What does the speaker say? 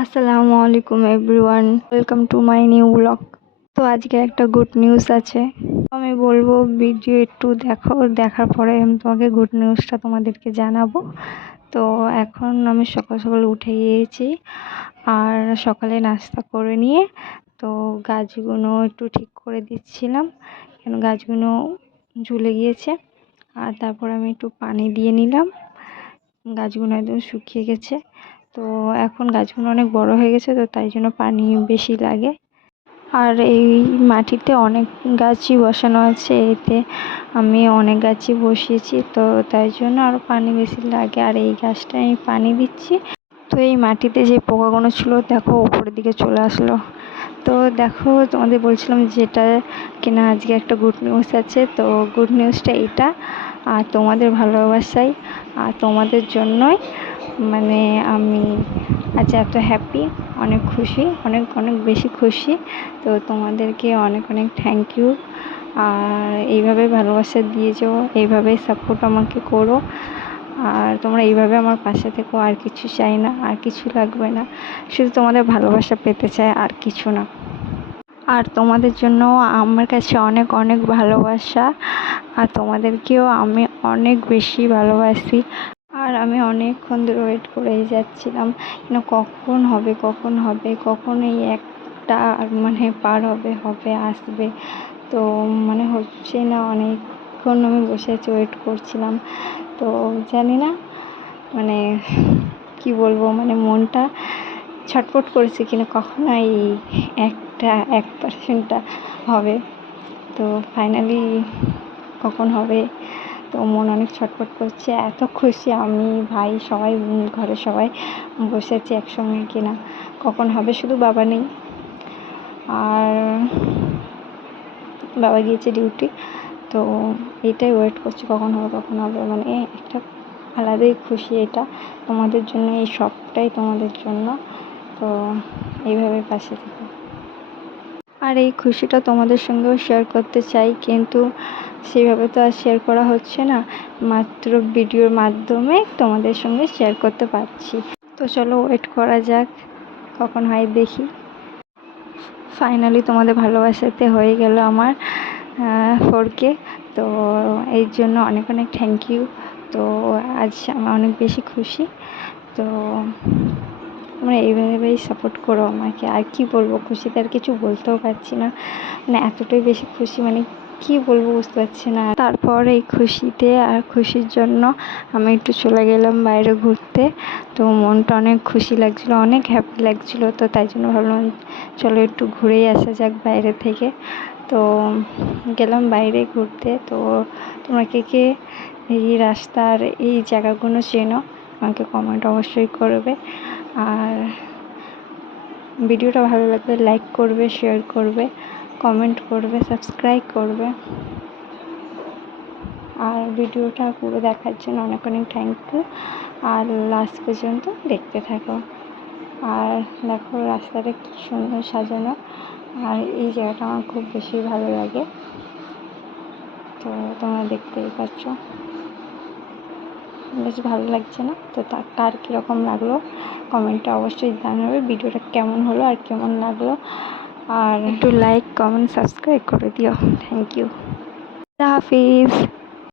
আসসালামু আলাইকুম everyone, welcome to my new blog. তো আজকে একটা গুড নিউজ আছে। আমি বলবো ভিডিও একটু দেখো, দেখার পরে আমি তোমাকে গুড নিউজটা তোমাদেরকে জানাবো। তো এখন আমি সকাল সকাল উঠে গিয়েছি, আর সকালে নাস্তা করে নিয়ে তো গাছগুলো একটু ঠিক করে দিচ্ছিলাম, কেন গাছগুলো ঝুলে গিয়েছে। আর তারপর আমি একটু পানি দিয়ে নিলাম, গাছগুলো একদম শুকিয়ে গেছে। তো এখন গাছগুলো অনেক বড় হয়ে গেছে, তো তাই জন্য পানি বেশি লাগে। আর এই মাটিতে অনেক গাছই বসানো আছে, এতে আমি অনেক গাছই বসিয়েছি, তো তাই জন্য আরও পানি বেশি লাগে। আর এই গাছটায় আমি পানি দিচ্ছি, তো এই মাটিতে যে পোকাগুলো ছিল দেখো উপরের দিকে চলে আসলো। তো দেখো, তোমাদের বলছিলাম যেটা কিনা আজকে একটা গুড নিউজ আছে। তো গুড নিউজটা এটা, আর তোমাদের ভালোবাসাই আর তোমাদের জন্যই মানে আমি আজ এত হ্যাপি, অনেক খুশি, অনেক অনেক বেশি খুশি। তো তোমাদেরকে অনেক অনেক থ্যাংক ইউ। আর এইভাবে ভালোবাসা দিয়ে যাও, এইভাবেই সাপোর্ট আমাকে করো, আর তোমরা এইভাবে আমার পাশে থেকো। আর কিছু চাই না, আর কিছু লাগবে না, শুধু তোমাদের ভালোবাসা পেতে চাই, আর কিছু না। আর তোমাদের জন্য আমার কাছে অনেক অনেক ভালোবাসা, আর তোমাদেরকেও আমি অনেক বেশি ভালোবাসি। আর আমি অনেকক্ষণ ধরে ওয়েট করেই যাচ্ছিলাম, কখন হবে কখন হবে, কখন এই একটা পার হবে আসবে। তো হচ্ছে না, অনেকক্ষণ আমি বসে আছি, ওয়েট করছিলাম। তো জানি না কি বলবো, মনটা ছটফট করেছে কিনা কখন এই 1% হবে। তো ফাইনালি কখন হবে, তো মন অনেক ছটফট করছে। এত খুশি আমি, ভাই, সবাই, ঘরে সবাই বসে আছি একসঙ্গে কিনা কখন হবে। শুধু বাবা নেই, আর বাবা গিয়েছে ডিউটি। তো এটাই ওয়েট করছি কখন হবে কখন হবে, একটা আলাদাই খুশি এটা তোমাদের জন্য, এই সবটাই তোমাদের জন্য। তো এইভাবে পাশে থেকো। আর এই খুশিটা তোমাদের সঙ্গেও শেয়ার করতে চাই, কিন্তু সেভাবে তো আর শেয়ার করা হচ্ছে না, মাত্র ভিডিওর মাধ্যমে তোমাদের সঙ্গে শেয়ার করতে পারছি। তো চলো ওয়েট করা যাক কখন হয় দেখি। ফাইনালি তোমাদের ভালোবাসাতে হয়ে গেল আমার 4K। তো এই জন্য অনেক অনেক থ্যাংক ইউ। তো আজ আমি অনেক বেশি খুশি। তো তোমরা এইভাবেই সাপোর্ট করো আমাকে। আর কি বলবো, খুশিতে আর কিছু বলতেও পারছি না, এতটাই বেশি খুশি, কি বলবো বুঝতে পারছি না। তারপর এই খুশিতে আর খুশির জন্য আমি একটু চলে গেলাম বাইরে ঘুরতে। তো মনটা অনেক খুশি লাগছিলো, অনেক হ্যাপি লাগছিলো। তো তাই জন্য ভাবলাম চলো একটু ঘুরেই আসা যাক বাইরে থেকে। তো গেলাম বাইরে ঘুরতে। তো তোমরা কে কে এই রাস্তার এই জায়গাগুলো চেনো আমাকে কমেন্ট অবশ্যই করবে। আর ভিডিওটা ভালো লাগলে লাইক করবে, শেয়ার করবে, কমেন্ট করবে, সাবস্ক্রাইব করবে। আর ভিডিওটা পুরো দেখার জন্য অনেক অনেক থ্যাংক ইউ। আর লাস্ট পর্যন্ত দেখতে থাকো। আর দেখো রাস্তাটা কি সুন্দর সাজানো, আর এই জায়গাটা আমার খুব বেশি ভালো লাগে। তো তোমরা দেখতেই পাচ্ছ, বেশ ভালো লাগছে না? তো কার কীরকম লাগলো কমেন্টে অবশ্যই জানাবে, ভিডিওটা কেমন হলো আর কেমন লাগলো। আর একটু লাইক, কমেন্ট, সাবস্ক্রাইব করে দিও। Thank you. আল্লাহ হাফিজ।